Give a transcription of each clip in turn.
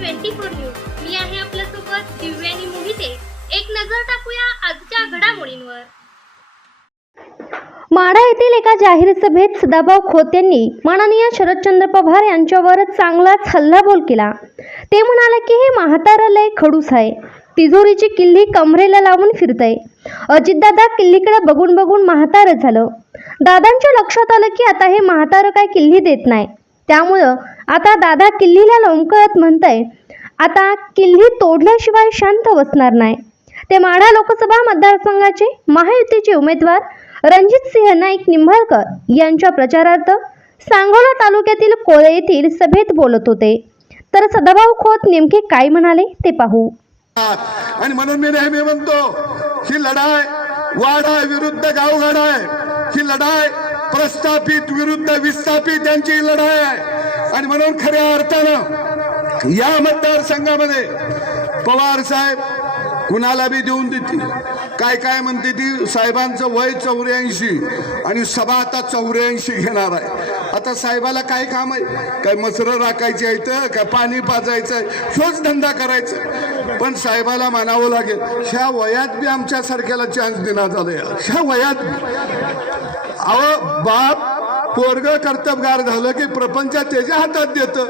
Twenty four news. मी आहे आपल्यासोबत दिव्यानी मोहिते. एक नजर टाकूया आजच्या घडामोडींवर. माढा येथील एका जाहीर सभेत सदाभाऊ खोत यांनी माननीय शरदचंद्र पवार यांच्यावर चांगलाच हल्लाबोल केला. ते म्हणाले की हे म्हातारं लय खडूस आहे. तिजोरीची किल्ली कमरेला लावून फिरतय. अजितदादा किल्लीकडे बघून बघून म्हातारं झालं. दादांच्या लक्षात आलं की आता हे म्हातारं काय किल्ली देत नाही. त्यामुळं आता दादा किल्लीला लोंबकळत म्हणतंय आता किल्ली तोडल्याशिवाय शांत बसणार नाही. ते माढा लोकसभा मतदारसंघाचे महायुतीचे उमेदवार रणजित सिंह नाईक निंबाळकर यांच्या प्रचारार्थ सांगोला तालुक्यातील कोळे येथील सभेत बोलत होते. तर सदाभाऊ खोत नेमके काय म्हणाले ते पाहू. आणि म्हणून मी नेहमी म्हणतो ही लढाई वाडा विरुद्ध गावगाड आहे ही लढाई प्रस्थापित विरुद्ध विस्थापित यांची लढाई आहे. आणि म्हणून खऱ्या अर्थानं या मतदारसंघामध्ये पवार साहेब कुणाला बी देऊन देतील. काय काय म्हणते ती? साहेबांचं वय चौऱ्याऐंशी आणि सभा आता चौऱ्याऐंशी घेणार आहे. आता साहेबाला काय काम आहे? काय मसरं राखायची आहेत काय पाणी पाजायचं आहे शोच धंदा करायचा पण साहेबाला मानावं लागेल ह्या वयात बी आमच्यासारख्याला चान्स देण्यात झालं ह्या वयात अहो बाप पोरग कर्तबगार झालं की प्रपंच त्याच्या हातात देतं.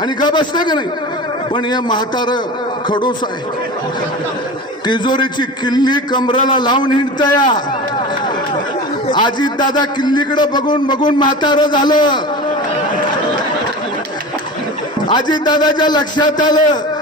आणि का बसतं का नाही? पण हे म्हातार खडूस आहे. तिजोरीची किल्ली कमराला लावून हिंडतया अजित दादा किल्लीकडे बघून बघून म्हातारं झालं. अजित दादाच्या लक्षात आलं.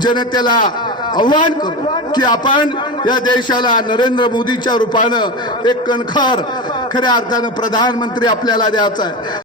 जनतेला आव्हान करू की आपण या देशाला नरेंद्र मोदीच्या रूपानं एक कणखर खऱ्या अर्थानं प्रधानमंत्री आपल्याला द्यायचा आहे.